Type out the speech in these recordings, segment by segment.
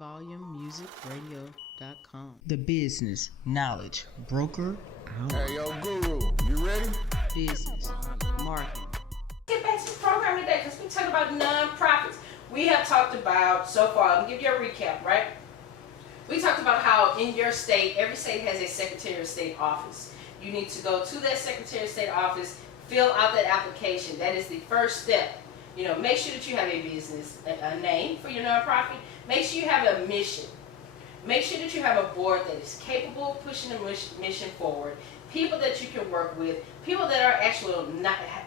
VolumeMusicRadio.com. The business knowledge broker out. Hey, yo, Guru, you ready? Business, marketing. Get back to the program today because we talk about nonprofits. We have talked about so far, I'll give you a recap, right? We talked about how in your state, every state has a Secretary of State office. You need to go to that Secretary of State office, fill out that application. That is the first step. You know, make sure that you have a business, a name for your nonprofit. Make sure you have a mission. Make sure that you have a board that is capable of pushing the mission forward. People that you can work with. People that are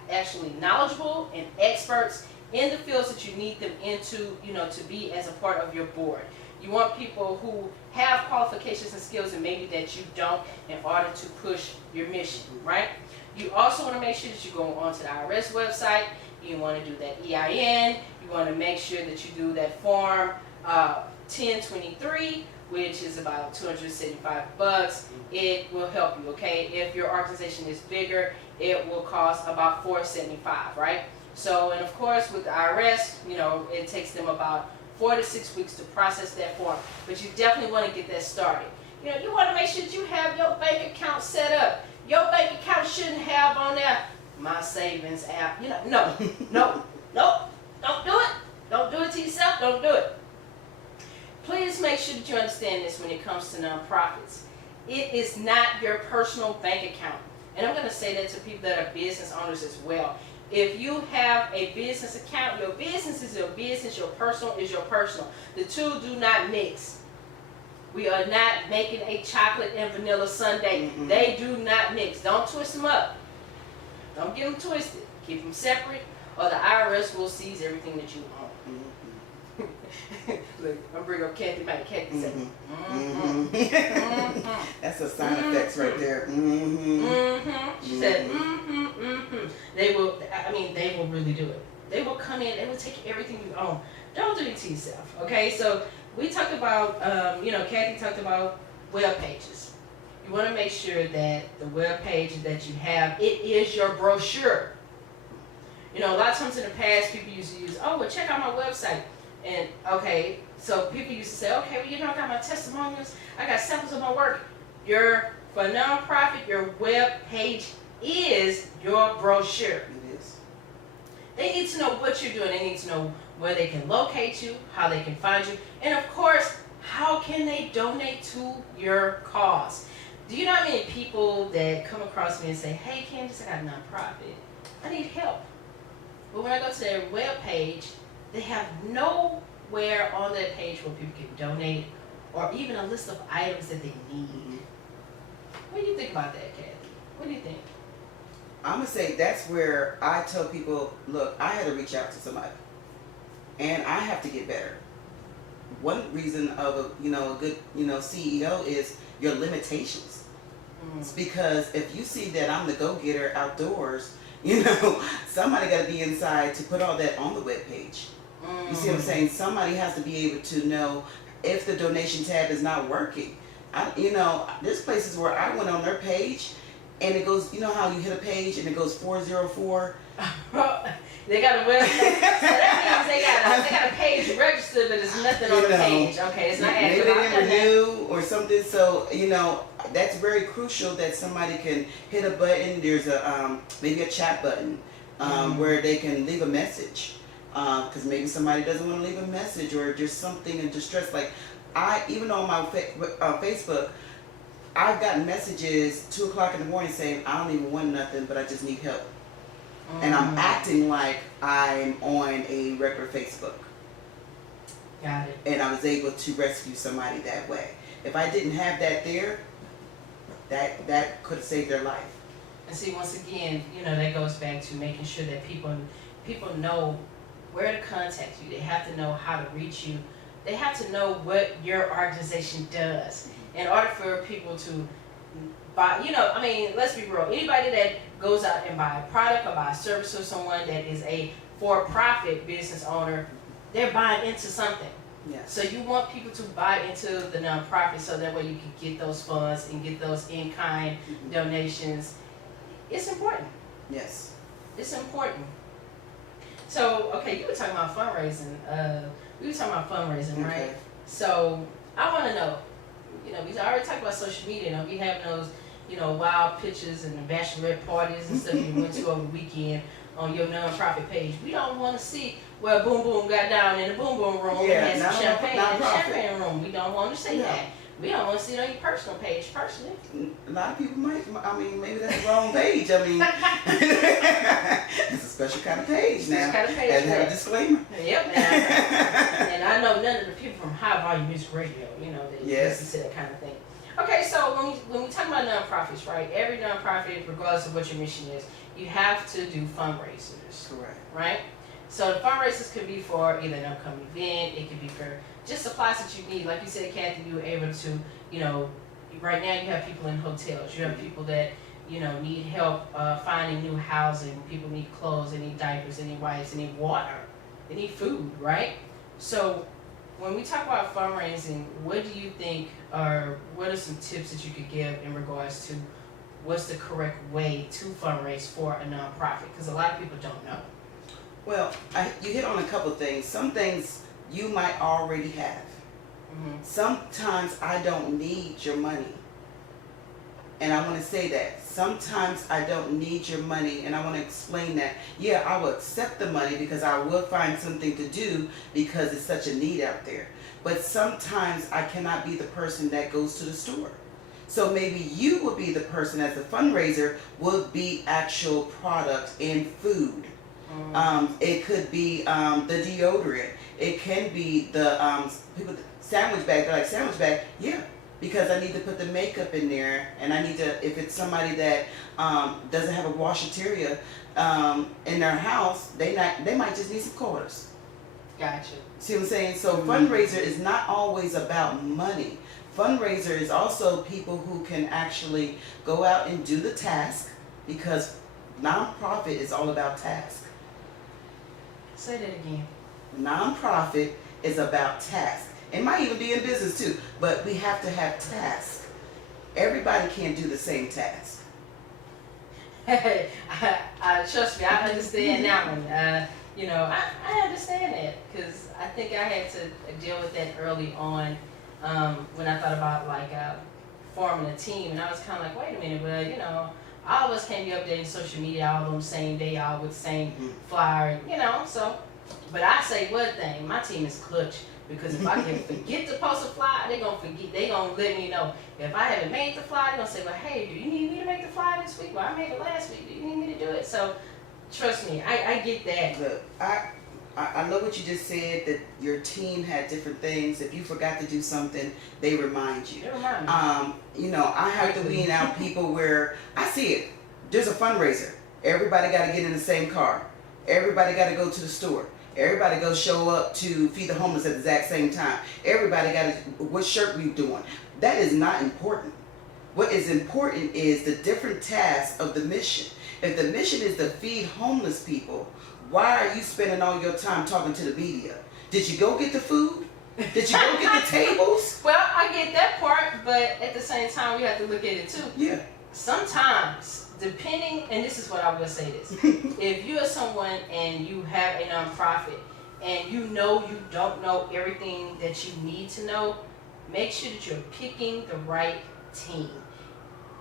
actually knowledgeable and experts in the fields that you need them into, you know, to be as a part of your board. You want people who have qualifications and skills and maybe that you don't in order to push your mission, right? You also want to make sure that you go onto the IRS website. You want to do that EIN. You want to make sure that you do that form 1023, which is about $275. It will help you, okay? If your organization is bigger, it will cost about $475, right? So, and of course, with the IRS, you know, it takes them about 4 to 6 weeks to process that form. But you definitely want to get that started. You know, you want to make sure that you have your bank account set up. Your bank account shouldn't have on there my savings app. You know, no, don't do it. Don't do it to yourself. Don't do it. Please make sure that you understand this when it comes to nonprofits. It is not your personal bank account. And I'm going to say that to people that are business owners as well. If you have a business account, your business is your business, your personal is your personal. The two do not mix. We are not making a chocolate and vanilla sundae. Mm-hmm. They do not mix. Don't twist them up. Don't get them twisted. Keep them separate, or the IRS will seize everything that you own. Mm-hmm. Look, I'm bringing up Kathy. Kathy said, That's a sound effects right there. She said, They will. I mean, they will really do it. They will come in. They will take everything you own. Don't do it to yourself. Okay. So we talked about, Kathy talked about web pages. You want to make sure that the web page that you have, it is your brochure. You know, a lot of times in the past, people used to use, check out my website. And, okay, so people used to say, okay, well, you know, I got my testimonials. I got samples of my work. For a nonprofit, your web page is your brochure. It is. They need to know what you're doing. They need to know where they can locate you, how they can find you, and of course, how can they donate to your cause. Do you know how many people that come across me and say, hey, Candace, I got a nonprofit. I need help. But when I go to their web page, they have nowhere on that page where people can donate or even a list of items that they need. What do you think about that, Kathy? What do you think? I'm going to say that's where I tell people, look, I had to reach out to somebody. And I have to get better. One reason of a good CEO is your limitations. It's because if you see that I'm the go-getter outdoors, somebody got to be inside to put all that on the web page. You see what I'm saying? Somebody has to be able to know if the donation tab is not working. There's places where I went on their page and it goes, you know how you hit a page and it goes 404? They got a website. So that means they got a page registered, but there's nothing on the page. Okay, it's not active. Maybe they didn't renew or something. So that's very crucial that somebody can hit a button. There's maybe a chat button where they can leave a message because maybe somebody doesn't want to leave a message or just something in distress. Like even on my Facebook, I've gotten messages 2 o'clock in the morning saying I don't even want nothing, but I just need help. And I'm acting like I'm on a regular Facebook. Got it. And I was able to rescue somebody that way. If I didn't have that there, that could have saved their life. And see, once again, that goes back to making sure that people know where to contact you. They have to know how to reach you. They have to know what your organization does in order for people to buy. Let's be real. Anybody that goes out and buy a product or buy a service from someone that is a for-profit business owner, they're buying into something. Yes. So you want people to buy into the nonprofit so that way you can get those funds and get those in-kind donations. It's important. Yes. It's important. So, okay, you were talking about fundraising. Right? So I want to know, we already talked about social media. Don't be having those, wild pictures and the bachelorette parties and stuff you went to over the weekend on your nonprofit page. We don't want to see where Boom Boom got down in the Boom Boom room and had some champagne in the champagne room. We don't want to see that. We don't want to see it on your personal page, personally. A lot of people might, maybe that's the wrong page. It's a special kind of page now. Special kind of page. And have a disclaimer. Yep. And I know none of the people from High Volume Music Radio, they listen to that kind of thing. Okay, so when we talk about nonprofits, right? Every nonprofit, regardless of what your mission is, you have to do fundraisers. Correct. Right? So the fundraisers could be for either an upcoming event, it could be for just supplies that you need. Like you said, Kathy, you were able to, right now you have people in hotels. You have people that, need help finding new housing. People need clothes, they need diapers, they need wipes, they need water, they need food, right? So when we talk about fundraising, what do you think, or what are some tips that you could give in regards to what's the correct way to fundraise for a nonprofit? Because a lot of people don't know. Well, you hit on a couple things. Some things you might already have. Mm-hmm. Sometimes I don't need your money. And I want to say that. Sometimes I don't need your money, and I want to explain that. Yeah, I will accept the money because I will find something to do because it's such a need out there. But sometimes I cannot be the person that goes to the store. So maybe you will be the person as a fundraiser would be actual product and food. It could be the deodorant. It can be the people sandwich bag. They're like, sandwich bag, yeah, because I need to put the makeup in there, and I need to. If it's somebody that doesn't have a washateria in their house, they might just need some quarters. Gotcha. See what I'm saying? So fundraiser is not always about money. Fundraiser is also people who can actually go out and do the task, because nonprofit is all about task. Say that again. Nonprofit is about task. It might even be in business too, but we have to have tasks. Everybody can't do the same task. Hey, trust me, I understand that one. I understand that because I think I had to deal with that early on when I thought about forming a team, and I was kind of like, wait a minute, well, all of us can't be updating social media all on the same day, all with the same flyer, so. But I say one thing, my team is clutch, because if I can forget to post a flyer, they're going to forget, they're going to let me know. If I haven't made the flyer, they're going to say, well, hey, do you need me to make the flyer this week? Well, I made it last week. Do you need me to do it? So, trust me, I get that. Look, I know what you just said, that your team had different things. If you forgot to do something, they remind you. They remind me. I have to wean out people where I see it. There's a fundraiser. Everybody got to get in the same car. Everybody got to go to the store. Everybody go show up to feed the homeless at the exact same time. Everybody got to, what shirt we doing? That is not important. What is important is the different tasks of the mission. If the mission is to feed homeless people, why are you spending all your time talking to the media? Did you go get the food? Did you go get the tables? Well, I get that part, but at the same time, we have to look at it too. Yeah. Sometimes, depending, and this is what I will say this, if you are someone and you have a nonprofit and you don't know everything that you need to know, make sure that you're picking the right team.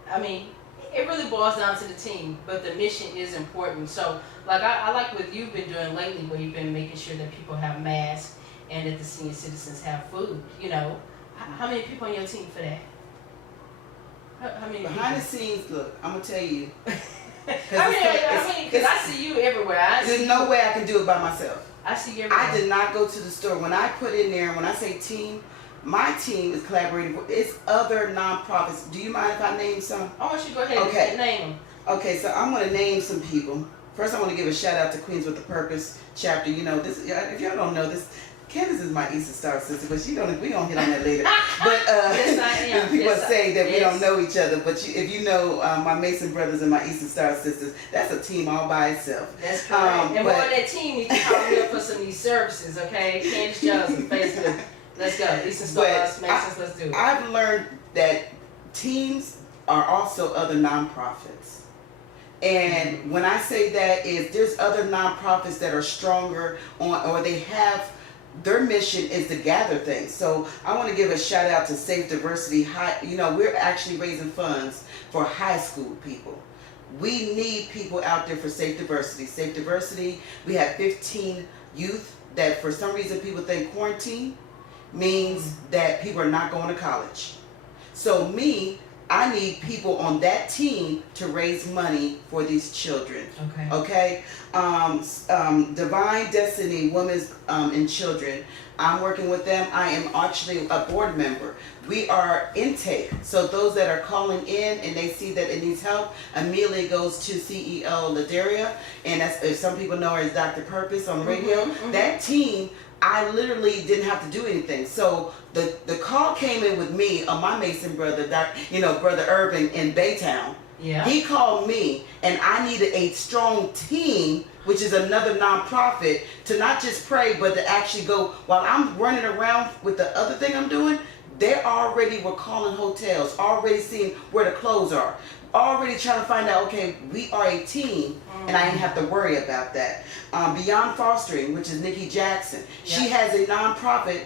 I mean, it really boils down to the team, but the mission is important. So, I like what you've been doing lately, where you've been making sure that people have masks and that the senior citizens have food. How many people on your team for that? How many Behind people? the scenes, look, I'm going to tell you. Because I see you everywhere. There's no way I can do it by myself. I see you everywhere. I did not go to the store. When I put in there, when I say team, my team is collaborating. It's other nonprofits. Do you mind if I name some? I want you to go ahead and name them. Okay, so I'm going to name some people. First, I want to give a shout out to Queens with a Purpose chapter. This, if y'all don't know this, Candace is my Eastern Star sister, but we don't hit on that later. But Yes, I am. people say that we Yes. don't know each other, but if you know my Mason brothers and my Eastern Star sisters, that's a team all by itself. That's correct. And more of that team needs to call me up for some of these services, okay? Candace Johnson, Facebook. Let's go. Eastern Stars, Masons, let's do it. I've learned that teams are also other nonprofits. And when I say that is there's other nonprofits that are stronger or they have their mission is to gather things. So I want to give a shout out to Safe Diversity High. We're actually raising funds for high school people. We need people out there for Safe Diversity. Safe Diversity, we have 15 youth that for some reason people think quarantine means that people are not going to college. So I need people on that team to raise money for these children. Okay. Divine Destiny Women's and Children. I'm working with them. I am actually a board member. We are intake. So those that are calling in and they see that it needs help, immediately goes to CEO Ladaria, and that's, if some people know her as Dr. Purpose on the radio. That team, I literally didn't have to do anything. So the call came in with me on my Mason brother, Brother Urban in Baytown. Yeah. He called me, and I needed a strong team, which is another nonprofit, to not just pray, but to actually go, while I'm running around with the other thing I'm doing, they already were calling hotels, already seeing where the clothes are, already trying to find out, okay, we are a team, and I didn't have to worry about that. Beyond Fostering, which is Nikki Jackson, she has a nonprofit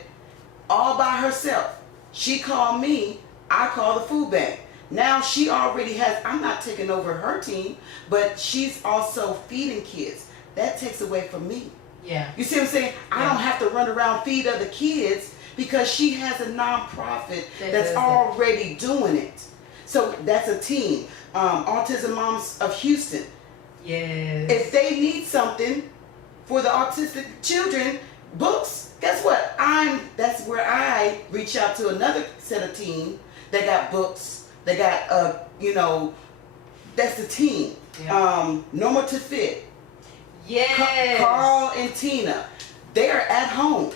all by herself. She called me, I called the food bank. Now she already has, I'm not taking over her team, but she's also feeding kids. That takes away from me. Yeah. You see what I'm saying? I don't have to run around feed other kids because she has a nonprofit that's already doing it. So that's a team. Autism Moms of Houston. Yes. If they need something for the autistic children, books, guess what? That's where I reach out to another set of team that got books. They got, that's the team. Yeah. Normal to Fit. Yes. Carl and Tina, they are at home.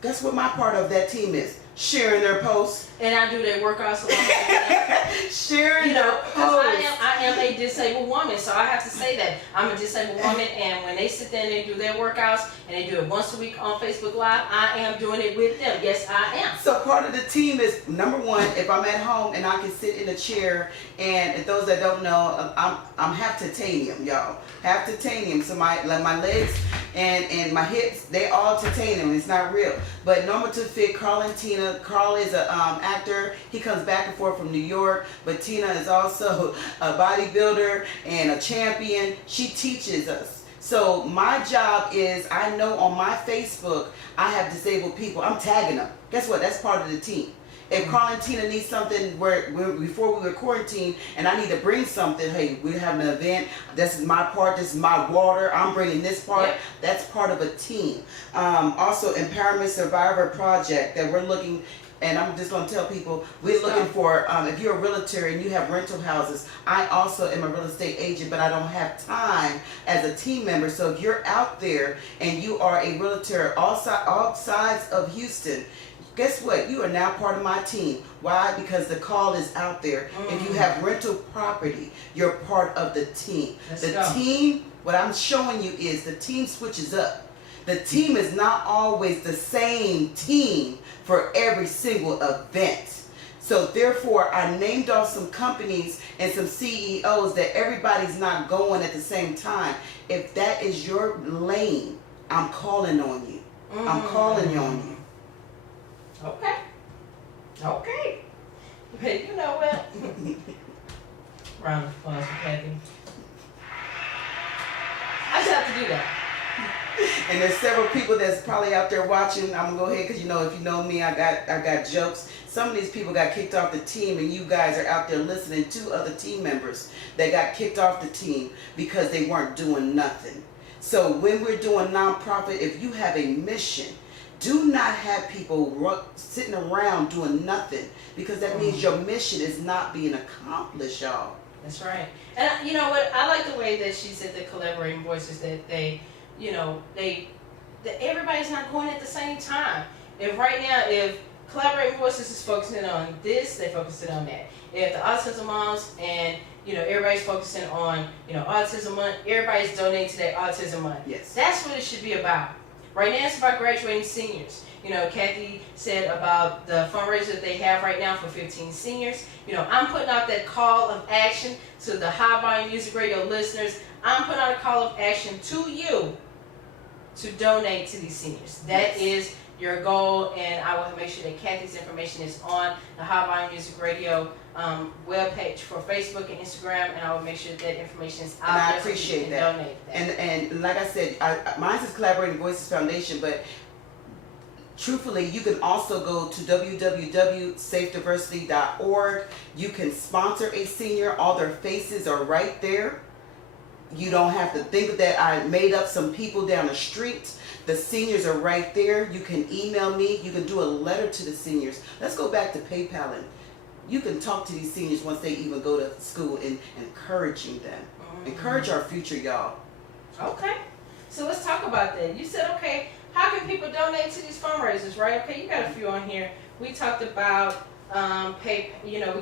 Guess what my part of that team is? Sharing their posts. And I do their workouts along with them. Sharing their posts. I am a disabled woman, so I have to say that. I'm a disabled woman, and when they sit there and they do their workouts, and they do it once a week on Facebook Live, I am doing it with them. Yes, I am. So part of the team is, number one, if I'm at home and I can sit in a chair, and those that don't know, I'm half titanium, y'all. Half titanium. So my legs and my hips, they all titanium. It's not real. But Normal to Fit, Carl and Tina. Carl is a actor. He comes back and forth from New York, but Tina is also a bodybuilder and a champion. She teaches us. So my job is, I know on my Facebook, I have disabled people. I'm tagging them. Guess what? That's part of the team. If Carl and Tina need something before we were quarantined and I need to bring something, hey, we're having an event, this is my part, this is my water, I'm bringing this part, Yep. That's part of a team. Also, Empowerment Survivor Project that we're looking, and I'm just going to tell people, we're looking for, if you're a realtor and you have rental houses, I also am a real estate agent, but I don't have time as a team member. So if you're out there and you are a realtor all sides of Houston, guess what? You are now part of my team. Why? Because the call is out there. If you have rental property, you're part of the team. Let's go. Team, what I'm showing you is the team switches up. The team is not always the same team for every single event. So therefore, I named off some companies and some CEOs that everybody's not going at the same time. If that is your lane, I'm calling on you. I'm calling on you. Okay. But you know what? Round of applause for Kathy. I just have to do that. And there's several people that's probably out there watching. I'm gonna go ahead because if you know me, I got jokes. Some of these people got kicked off the team, and you guys are out there listening to other team members that got kicked off the team because they weren't doing nothing. So when we're doing nonprofit, if you have a mission, do not have people sitting around doing nothing, because that means your mission is not being accomplished, y'all. That's right. And you know what? I like the way that she said the collaborating voices, that that everybody's not going at the same time. If collaborating voices is focusing on this, they focusing on that. If the autism moms and everybody's focusing on autism month, everybody's donating to that autism month. Yes. That's what it should be about. Right now it's about graduating seniors. Kathy said about the fundraiser that they have right now for 15 seniors. I'm putting out that call of action to the High Volume Music Radio listeners. I'm putting out a call of action to you to donate to these seniors. That is your goal, and I will make sure that Kathy's information is on the High Volume Music Radio webpage for Facebook and Instagram, and I will make sure that information is out And there. I appreciate so you can that. donate that. And like I said, mine is Collaborating Voices Foundation, but truthfully, you can also go to www.safediversity.org. You can sponsor a senior. All their faces are right there. You don't have to think that I made up some people down the street. The seniors are right there. You can email me. You can do a letter to the seniors. Let's go back to PayPal. You can talk to these seniors once they even go to school and encouraging them. Encourage our future, y'all. Okay, so let's talk about that. You said, okay, how can people donate to these fundraisers, right? Okay, you got a few on here. We talked about we're going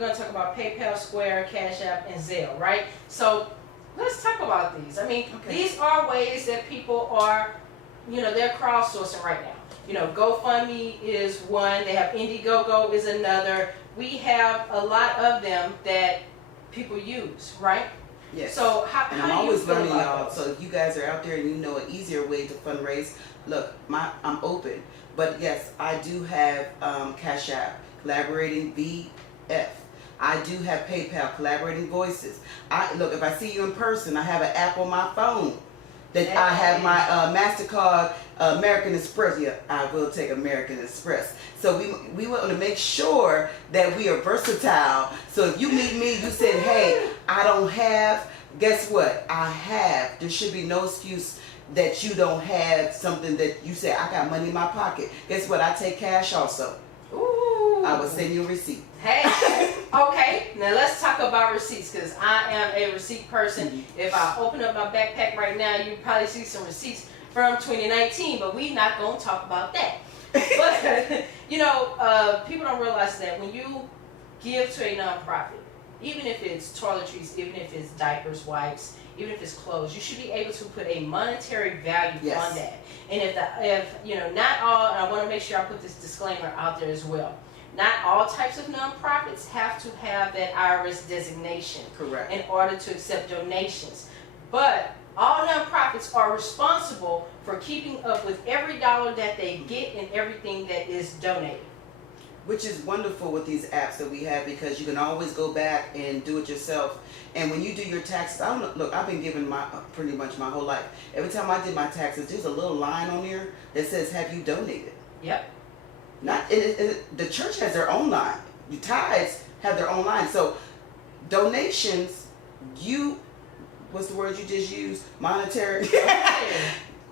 to talk about PayPal, Square, CashApp, and Zelle, right? So let's talk about these. I mean, these are ways that people are, they're crowdsourcing right now. GoFundMe is one. They have Indiegogo is another. We have a lot of them that people use, right? Yes. So how and I'm do you always feel learning, about y'all. those? So if you guys are out there and you know an easier way to fundraise, look, I'm open. But yes, I do have Cash App, Collaborating VF. I do have PayPal, Collaborating Voices. Look, if I see you in person, I have an app on my phone that I have my MasterCard, American Express. Yeah, I will take American Express. So we want to make sure that we are versatile. So if you meet me, you said, hey, I don't have, guess what? I have. There should be no excuse that you don't have something that you say, I got money in my pocket. Guess what? I take cash also. Ooh. I will send you a receipt. Hey, okay, now let's talk about receipts, because I am a receipt person. If I open up my backpack right now, you probably see some receipts from 2019, but we're not going to talk about that. But, people don't realize that when you give to a nonprofit, even if it's toiletries, even if it's diapers, wipes, even if it's clothes, you should be able to put a monetary value on that. And if not all, and I want to make sure I put this disclaimer out there as well. Not all types of nonprofits have to have that IRS designation Correct. in order to accept donations. But all nonprofits are responsible for keeping up with every dollar that they get and everything that is donated. Which is wonderful with these apps that we have, because you can always go back and do it yourself. And when you do your taxes, I've been giving pretty much my whole life. Every time I did my taxes, there's a little line on there that says, have you donated? Yep. The church has their own line. The tithes have their own line. So donations, what's the word you just used? Monetary.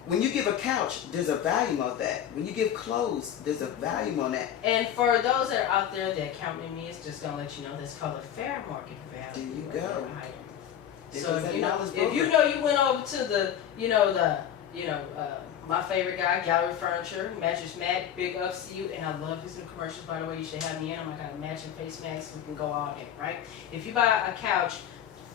When you give a couch, there's a value on that. When you give clothes, there's a value on that. And for those that are out there that counting me, it's just gonna let you know that's called a fair market value. There you go. So if you went over to my favorite guy, Gallery Furniture, Mattress Mac, big ups to you, and I love his new commercials, by the way. You should have me in them. I got a matching face mask, we can go all in, right? If you buy a couch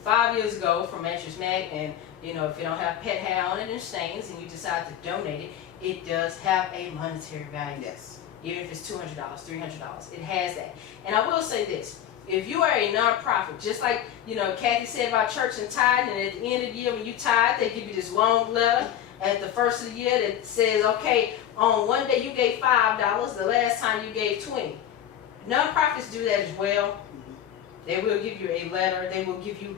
5 years ago from Mattress Mac, and if you don't have pet hair on it and stains, and you decide to donate it, it does have a monetary value. Yes. Even if it's $200, $300, it has that. And I will say this: if you are a nonprofit, just like Kathy said about church and tithe, and at the end of the year when you tithe, they give you this long letter at the first of the year that says, okay, on one day you gave $5, the last time you gave $20. Nonprofits do that as well. They will give you a letter. They will give you,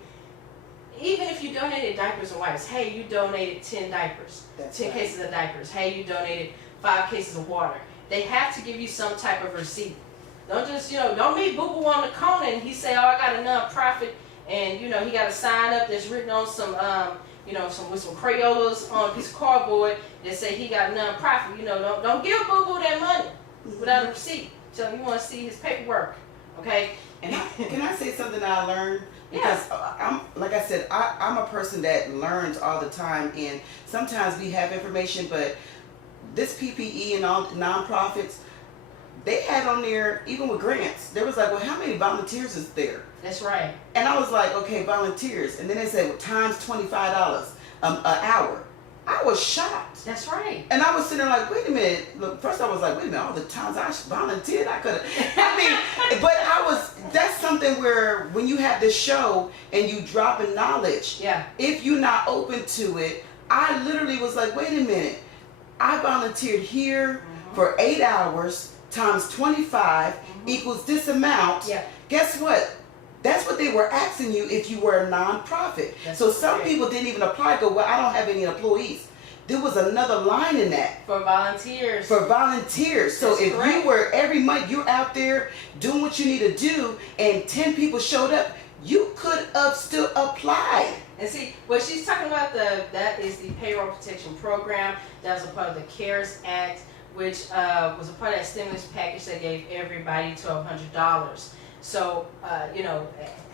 even if you donated diapers and wipes, hey, you donated 10 diapers, 10 cases of diapers. Hey, you donated 5 cases of water. They have to give you some type of receipt. Don't just, don't meet Boo Boo on the corner and he say, oh, I got a nonprofit, and he got a sign up that's written on some, with some Crayolas on a piece of cardboard that say he got a nonprofit. Don't give Boo Boo that money without a receipt. Tell him you want to see his paperwork, okay? And can I say something that I learned? Because like I said, I'm a person that learns all the time, and sometimes we have information, but this PPE and all nonprofits, they had on there, even with grants, there was like, well, how many volunteers is there? That's right. And I was like, okay, volunteers. And then they said, well, times $25 an hour. I was shocked. That's right. And I was sitting there like, wait a minute. Look, first I was like, wait a minute, all the times I volunteered, I could have. But that's something where when you have this show and you drop in knowledge, if you're not open to it, I literally was like, wait a minute. I volunteered here for 8 hours times 25 equals this amount. Yeah. Guess what? That's what they were asking you if you were a nonprofit. That's so some correct. people didn't even apply. Go, well, I don't have any employees. There was another line in that. For volunteers. For volunteers. So That's if correct. you were every month you're out there doing what you need to do, and 10 people showed up, you could have still applied. And see, what she's talking about, that is the payroll protection program. That was a part of the CARES Act, which was a part of that stimulus package that gave everybody $1,200. So,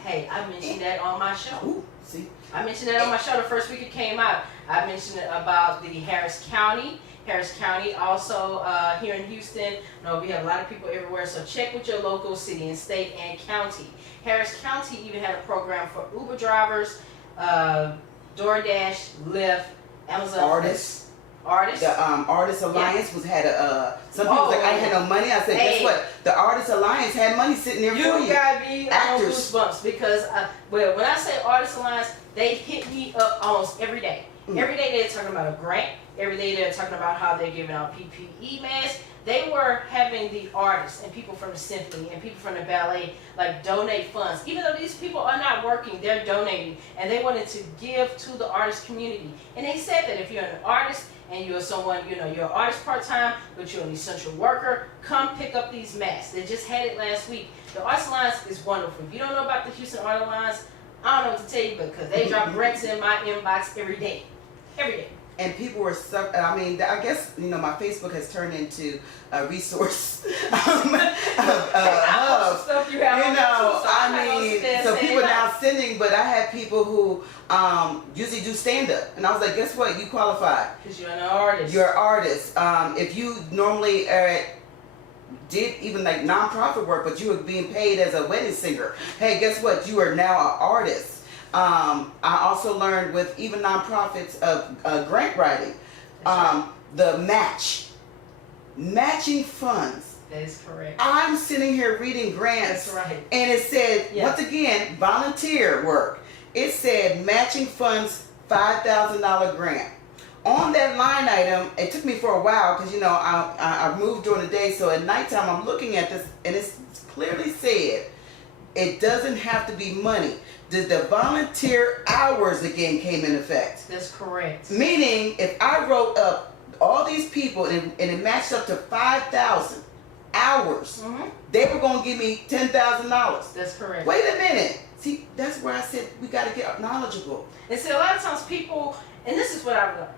hey, I mentioned that on my show. Ooh, see? I mentioned that on my show the first week it came out. I mentioned it about the Harris County. Harris County also here in Houston. We have a lot of people everywhere, so check with your local city and state and county. Harris County even had a program for Uber drivers, DoorDash, Lyft, Amazon. Artists. The Artist Alliance had some people was like, I ain't had no money. I said, guess what? The Artist Alliance had money sitting there for you. You gotta be on Actors. goosebumps because, when I say Artist Alliance, they hit me up almost every day. Every day they're talking about a grant. Every day they're talking about how they're giving out PPE masks. They were having the artists and people from the symphony and people from the ballet like donate funds. Even though these people are not working, they're donating, and they wanted to give to the artist community. And they said that if you're an artist and you're someone, you're an artist part-time, but you're an essential worker, come pick up these masks. They just had it last week. The Arts Alliance is wonderful. If you don't know about the Houston Art Alliance, I don't know what to tell you, because they drop grants in my inbox every day. Every day. And people were stuck. I mean, I guess my Facebook has turned into a resource hub. Stuff you have on there too, so I'm not gonna sit there and so say people it now sending. But I had people who usually do stand up, and I was like, guess what? You qualify. Because you're an artist. You're an artist. If you normally did even like nonprofit work, but you were being paid as a wedding singer, hey, guess what? You are now an artist. I also learned with even nonprofits of grant writing, the matching funds. That is correct. I'm sitting here reading grants, That's right. and it said, Yeah. once again, volunteer work. It said matching funds, $5,000 grant. On that line item, it took me for a while because I moved during the day, so at nighttime I'm looking at this, and it's clearly said it doesn't have to be money. The volunteer hours again came in effect. That's correct. Meaning, if I wrote up all these people and it matched up to 5,000 hours, they were going to give me $10,000. That's correct. Wait a minute. See, that's where I said we got to get knowledgeable. And see, a lot of times people, and this is what I've learned,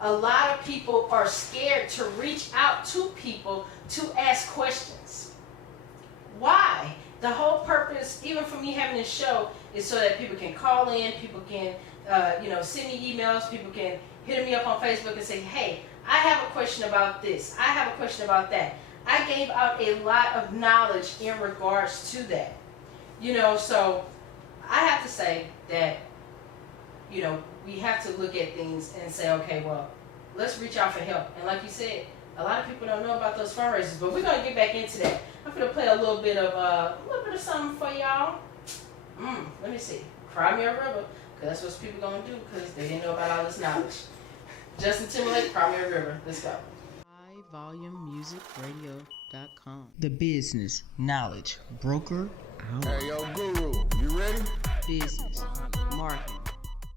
a lot of people are scared to reach out to people to ask questions. Why? The whole purpose, even for me having this show, is so that people can call in, people can, send me emails, people can hit me up on Facebook and say, hey, I have a question about this. I have a question about that. I gave out a lot of knowledge in regards to that. So I have to say that, we have to look at things and say, okay, well, let's reach out for help. And like you said, a lot of people don't know about those fundraisers, but we're gonna get back into that. I'm gonna play a little bit of something for y'all. Let me see. Cry Me a River, because that's what people gonna do, because they didn't know about all this knowledge. Justin Timberlake, Cry Me a River. Let's go. HighVolumeMusicRadio.com. The business knowledge broker out. Hey, yo, Guru, you ready? Business, marketing,